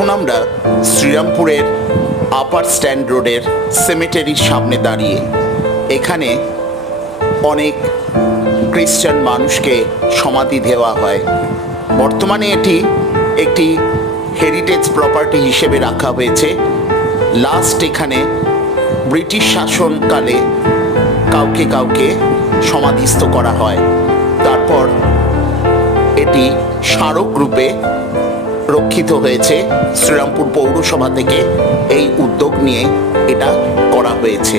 এখন আমরা শ্রীরামপুরের আপার স্ট্যান্ড রোডের সেমেটারির সামনে দাঁড়িয়ে। এখানে অনেক খ্রিস্টান মানুষকে সমাধি দেওয়া হয়। বর্তমানে এটি একটি হেরিটেজ প্রপার্টি হিসেবে রাখা হয়েছে। লাস্ট এখানে ব্রিটিশ শাসনকালে কাউকে কাউকে সমাধিস্থ করা হয়, তারপর এটি স্মারক রূপে রক্ষিত হয়েছে। শ্রীরামপুর পৌরসভা থেকে এই উদ্যোগ নিয়ে এটা করা হয়েছে।